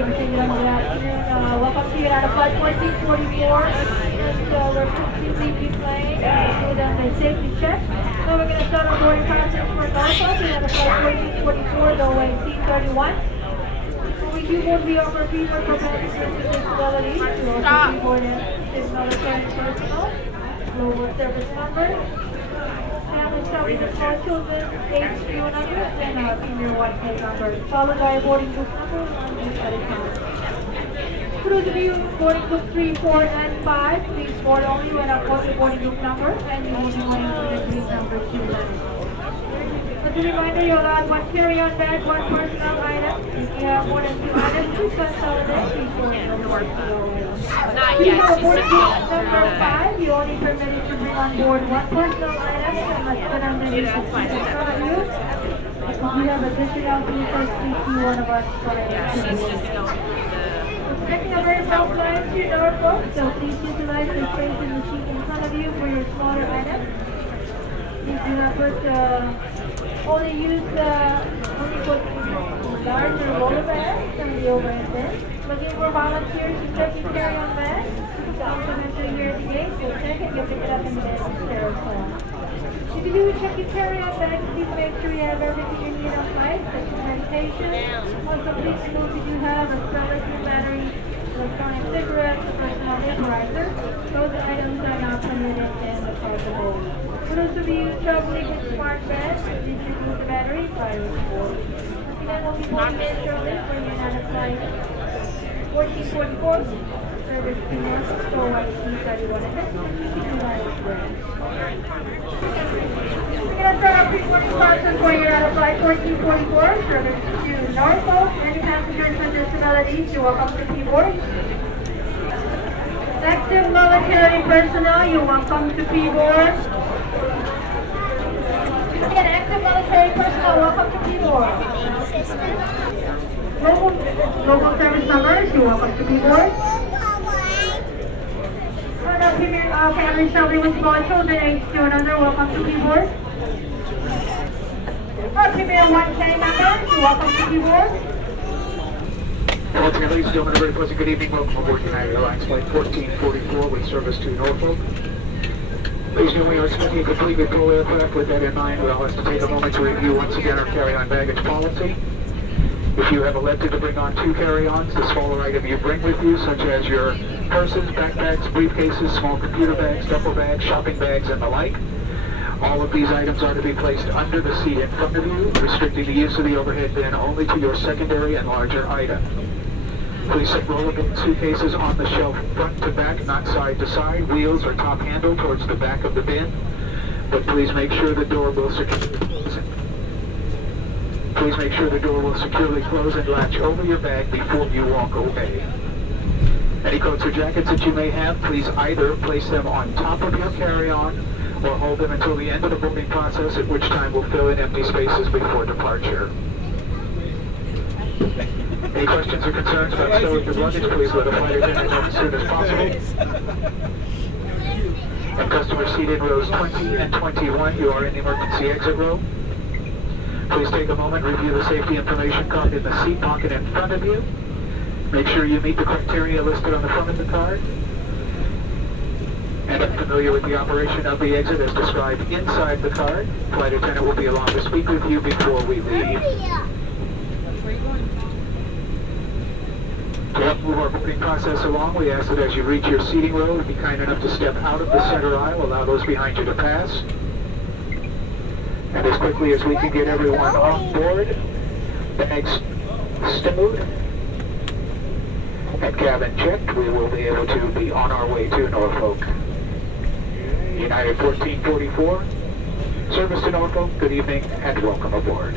evening, good afternoon. Welcome to United Flight 1444. And we're completely plane with the safety check. So we're going to start our boarding process for Norfolk. United Flight 1444, the way C31. We do board the upper people for benefits and disabilities. We also do board in military personnel, global service members. Family starting with small children, age 2 and under, and senior white plate number, followed by a boarding book number, 1 minute at a time. For those of you boarding book 3, 4, and 5, please board only when I quote the boarding book number, and you will be going to the group number 2. As a reminder, you're allowed 1 carry-on bag, 1 personal item. If you have more than 2 items, please consolidate before you go. Not yet, she's Board just book number 5, you only permitted to bring on board 1 personal item. That's fine. We have additional people to one of us. Yeah, she's just going through Taking a very well flight to Norfolk, so please utilize the space in the seat in front of you for your smaller items. Please do not put, only put larger roller bags on the overhead bin. Looking for volunteers to check and carry on bags. Complimentary here at the gate, so check it, you'll pick it up in the stairs. If you do check your carry-on bags, please make sure you have everything you need on flight, such as medication. Also, please note you do have a skeleton battery, electronic cigarettes, a personal vaporizer. Those items are not permitted in the cargo hold. For those of you traveling with smart bags, please remove the battery prior to board. Once again, we'll be boarding in shortly for United Flight 1444. Service to Norfolk, store C31 ahead. We're going to start our pre-boarding process for United Flight 1444, service to Norfolk. Any passengers with disabilities, you're welcome to pre-board. Active military personnel, you're welcome to pre-board. Again, active military personnel, welcome to pre-board. Local service members, you're welcome to pre-board. Families traveling with small children aged 2 and under, welcome to pre-board. Premier 1K members, welcome to pre-board. Once again, ladies and gentlemen, a very pleasant good evening. Welcome aboard United Airlines Flight 1444 with service to Norfolk. Ladies and gentlemen, we are expecting a completely full aircraft. With that in mind, we'll have to take a moment to review once again our carry-on baggage policy. If you have elected to bring on 2 carry-ons, the smaller item you bring with you, such as your purses, backpacks, briefcases, small computer bags, duffel bags, shopping bags, and the like, all of these items are to be placed under the seat in front of you, restricting the use of the overhead bin only to your secondary and larger item. Please set rollable suitcases on the shelf front to back, not side to side, wheels or top handle towards the back of the bin, but please make sure the door will securely close and latch over your bag before you walk away. Any coats or jackets that you may have, please either place them on top of your carry-on or hold them until the end of the boarding process, at which time we'll fill in empty spaces before departure. Any questions or concerns about stowing your luggage, please let a flight attendant know as soon as possible. And customers seated in rows 20 and 21, you are in the emergency exit row. Please take a moment, review the safety information card in the seat pocket in front of you. Make sure you meet the criteria listed on the front of the card. And are familiar with the operation of the exit as described inside the card. Flight attendant will be along to speak with you before we leave. To help move our boarding process along, we ask that as you reach your seating row, be kind enough to step out of the center aisle, allow those behind you to pass. And as quickly as we can get everyone on board, bags stowed and cabin checked, we will be able to be on our way to Norfolk. United 1444, service to Norfolk, good evening and welcome aboard.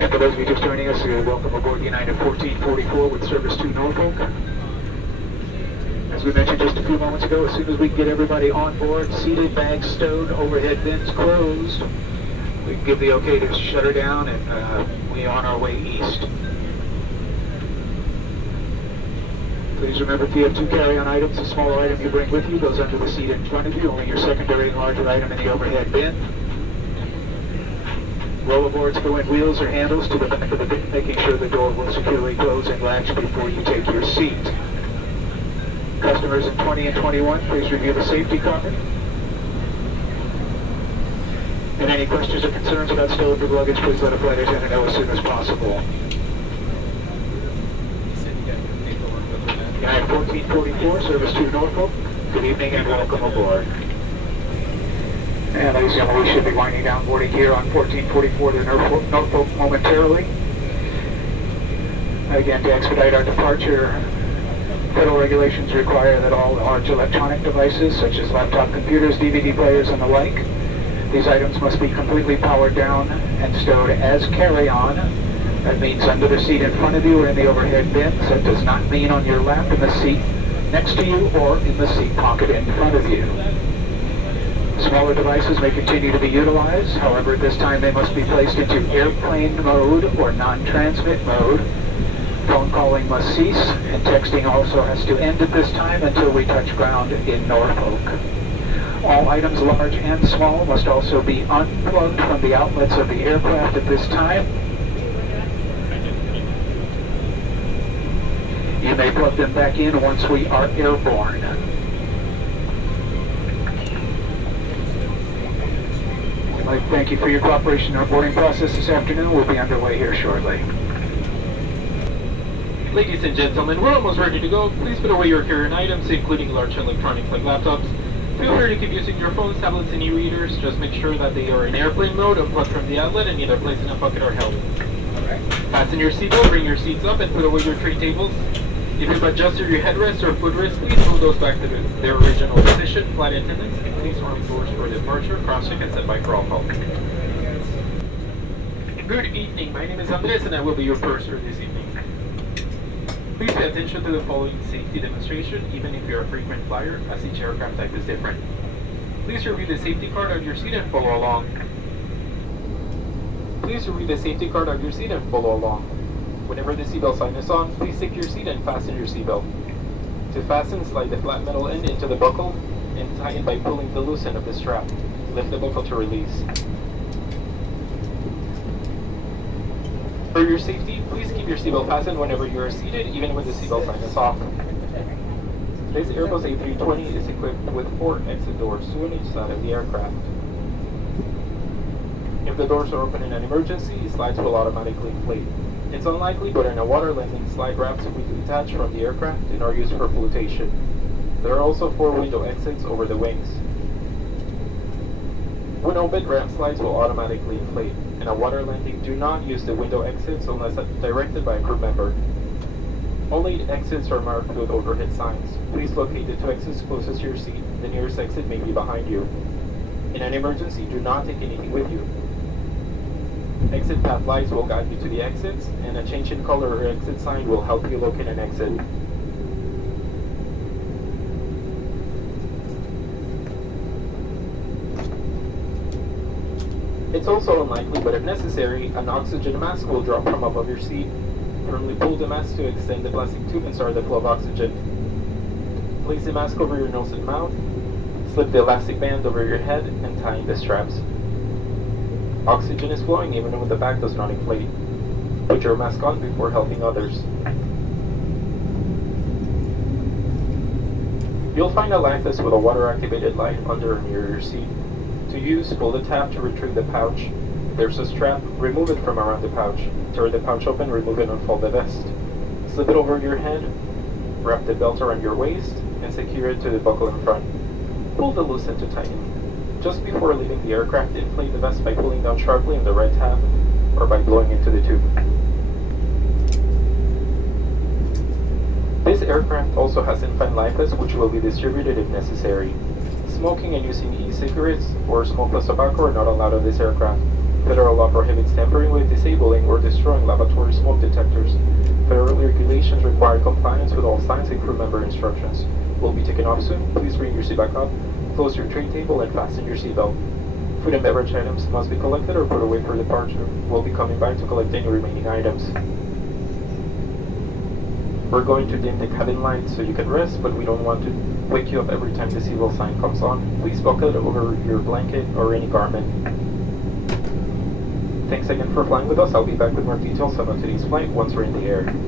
And for those of you just joining us, welcome aboard United 1444 with service to Norfolk. As we mentioned just a few moments ago, as soon as we can get everybody on board, seated, bags stowed, overhead bins closed, we can give the okay to shut her down, and we are on our way east. Please remember, if you have 2 carry-on items, the smaller item you bring with you goes under the seat in front of you, only your secondary and larger item in the overhead bin. Rollerboards go in wheels or handles to the back of the bin, making sure the door will securely close and latch before you take your seat. Customers in 20 and 21, please review the safety card. And any questions or concerns about stolen luggage, please let a flight attendant know as soon as possible. United 1444, service to Norfolk. Good evening and welcome aboard. And ladies and gentlemen, we should be winding down boarding here on 1444 to Norfolk momentarily. Again, to expedite our departure, federal regulations require that all large electronic devices, such as laptop computers, DVD players, and the like, these items must be completely powered down and stowed as carry-on. That means under the seat in front of you or in the overhead bins. That does not mean on your lap in the seat next to you or in the seat pocket in front of you. Smaller devices may continue to be utilized. However, at this time they must be placed into airplane mode or non-transmit mode. Phone calling must cease, and texting also has to end at this time until we touch ground in Norfolk. All items, large and small, must also be unplugged from the outlets of the aircraft at this time. You may plug them back in once we are airborne. I'd like to thank you for your cooperation in our boarding process this afternoon. We'll be underway here shortly. Ladies and gentlemen, we're almost ready to go. Please put away your carry-on items, including large electronics like laptops. Feel free to keep using your phones, tablets, and e-readers. Just make sure that they are in airplane mode, unplugged from the outlet, and either placed in a pocket or held. Fasten your seatbelt, bring your seats up, and put away your tray tables. If you've adjusted your headrest or footrest, please move those back to their original position. Flight attendants, please arm doors for departure. Cross-check and stand by for all call. Good evening, my name is Andres and I will be your purser this evening. Please pay attention to the following safety demonstration, even if you're a frequent flyer, as each aircraft type is different. Please review the safety card on your seat and follow along. Please read the safety card on your seat and follow along. Whenever the seatbelt sign is on, please take your seat and fasten your seatbelt. To fasten, slide the flat metal end into the buckle and tie it by pulling the loose end of the strap. Lift the buckle to release. For your safety, please keep your seatbelt fastened whenever you are seated, even when the seatbelt sign is off. This Airbus A320 is equipped with 4 exit doors, 2 on each side of the aircraft. If the doors are open in an emergency, slides will automatically inflate. It's unlikely, but in a water landing, slide rafts will be detached from the aircraft and are used for flotation. There are also 4 window exits over the wings. When open, ramp slides will automatically inflate. In a water landing, do not use the window exits unless directed by a crew member. Only exits are marked with overhead signs. Please locate the 2 exits closest to your seat. The nearest exit may be behind you. In an emergency, do not take anything with you. Exit path lights will guide you to the exits, and a change in color or exit sign will help you locate an exit. It's also unlikely, but if necessary, an oxygen mask will drop from above your seat. Firmly pull the mask to extend the plastic tube and start the flow of oxygen. Place the mask over your nose and mouth. Slip the elastic band over your head and tie in the straps. Oxygen is flowing even when the bag does not inflate. Put your mask on before helping others. You'll find a life vest with a water-activated light under or near your seat. To use, pull the tab to retrieve the pouch. There's a strap, remove it from around the pouch. Tear the pouch open, remove and unfold the vest. Slip it over your head, wrap the belt around your waist, and secure it to the buckle in front. Pull the loose end to tighten. Just before leaving the aircraft, inflate the vest by pulling down sharply on the right tab or by blowing into the tube. This aircraft also has infant life vests which will be distributed if necessary. Smoking and using e-cigarettes or smokeless tobacco are not allowed on this aircraft. Federal law prohibits tampering with, disabling, or destroying laboratory smoke detectors. Federal regulations require compliance with all signs and crew member instructions. We'll be taking off soon. Please bring your seat back up, close your tray table, and fasten your seatbelt. Food and beverage items must be collected or put away for departure. We'll be coming back to collect any remaining items. We're going to dim the cabin lights so you can rest, but we don't want to wake you up every time the seatbelt sign comes on. Please buckle it over your blanket or any garment. Thanks again for flying with us. I'll be back with more details about today's flight once we're in the air. Ladies and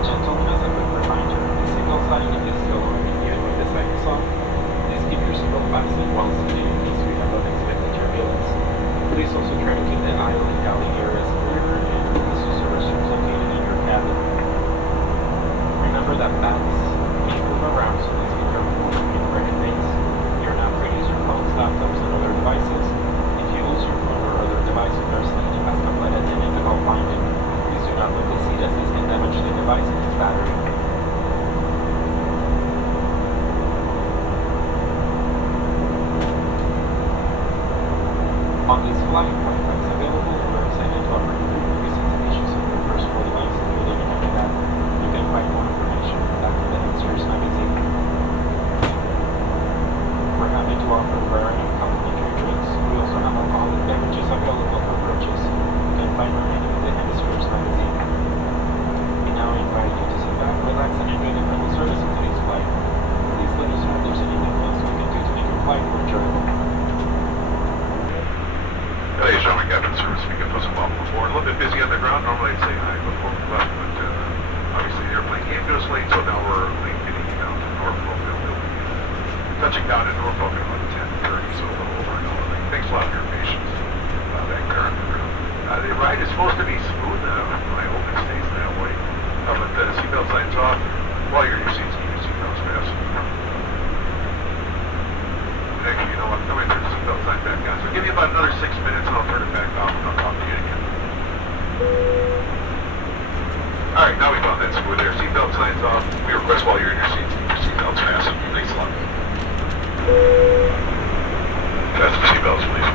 gentlemen, as a quick reminder, the signal sign is still on and when the sign is off, please keep your seatbelt fastened while seated in case we have unexpected turbulence. Please also try to keep the aisle and galley areas clear and please use the restrooms located in your cabin. Remember that bags may move around, so please be careful with important things. You're not free to use your phones, laptops, and other devices. If you lose your phone or other device with our seat, ask the flight attendant to help find it. Please do not leave the seat as this can damage the device and its battery. On this flight, Wi-Fi is available and we're excited to offer you the presentations of your personal device included in any that. You can find more information back in the Answers magazine. We're happy to offer variety of complimentary drinks. We also have alcoholic beverages available for purchase. You can find more in the Hemispheres magazine. We now invite you to sit back, relax, and enjoy the friendly service of today's flight. Please let us know if there's anything else we can do to make your flight more enjoyable. Ladies and gentlemen, cabin service, we can put some welcome aboard. A little bit busy on the ground. Normally I'd say hi before we left, but obviously the airplane came to us late, so now we're late getting down to Norfolk. We'll be touching down in Norfolk at about 10:30, so a little over an hour late. Thanks a lot for your patience back there on the ground. The ride is supposed to be smooth. I hope it stays that way. But the seatbelt signs off. While you're in your seats, keep your seatbelts fastened. Actually, you know what? I'm going to turn the seatbelt sign back on. So give me about another 6 minutes and I'll turn it back off and I'll talk to you again. Alright, now we found that smooth there. Seatbelt signs off. We request while you're in your seats, keep your seatbelts fastened. Thanks a lot. Fasten the seatbelts, please.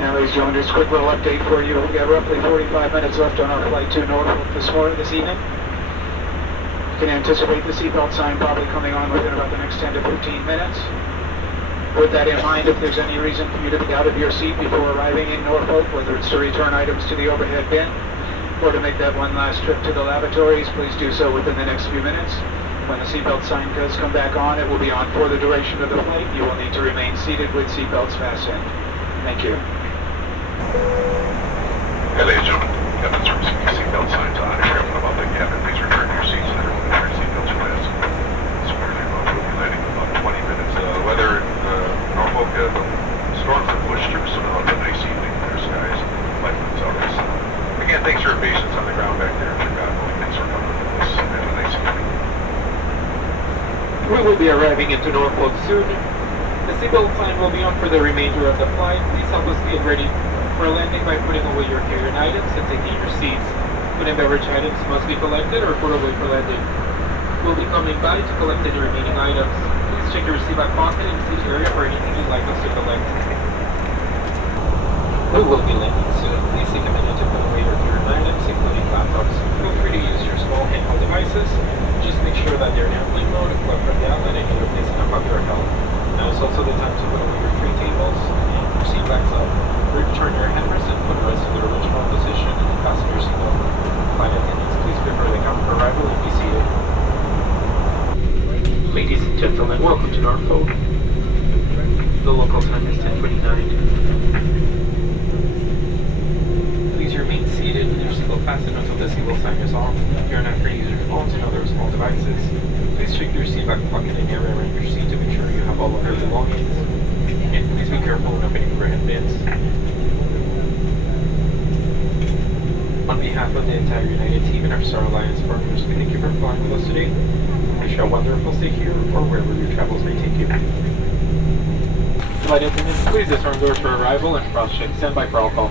Now, ladies and gentlemen, just a quick little update for you. We've got roughly 45 minutes left on our flight to Norfolk this evening. You can anticipate the seatbelt sign probably coming on within about the next 10 to 15 minutes. With that in mind, if there's any reason for you to be out of your seat before arriving in Norfolk, whether it's to return items to the overhead bin or to make that one last trip to the lavatories, please do so within the next few minutes. When the seatbelt sign does come back on, it will be on for the duration of the flight. You will need to remain seated with seatbelts fastened. Thank you. Hey, ladies and gentlemen, cabin service, keep your seatbelt signs on. If you're about the cabin, please return to your seats and everyone make sure your seatbelts are fastened. So we'll be landing in about 20 minutes. Weather in Norfolk, the storms have pushed through, so now it's a nice evening, clear skies, light winds out of the sun. Again, thanks for your patience on the ground back there in Chicago, and thanks for coming with us. Have a nice evening. We will be arriving into Norfolk soon. The seatbelt sign will be on for the remainder of the flight. Please help us get ready for landing by putting away your carry-on items and taking your seats. Food and beverage items must be collected or put away for landing. We'll be coming by to collect any remaining items. Please check your seat back pocket and seat area for anything you'd like us to collect. We will be landing soon. Please take a minute to put away your carry-on items, including laptops. Feel free to use your small handheld devices. Just make sure that they're in airplane mode, plugged from the outlet, and you're placing above your head. Now is also the time to put away your tray tables and your seat backs up. Return your headrest and put rest in their original position and fasten your seatbelt. Flight attendants, please prepare the count for arrival and be seated. Ladies and gentlemen, welcome to Norfolk. The local time is 10:29. Please remain seated with your seatbelt fastened until the seatbelt sign is off. If you're not free to use your phones and other small devices, please check your seat back pocket and area around your seat to make sure you have all of your belongings. And please be careful when opening overhead bins. On behalf of the entire United team and our Star Alliance partners, we thank you for flying with us today. We wish you a wonderful stay here or wherever your travels may take you. Flight attendants, please disarm doors for arrival and cross-check. Stand by for all call.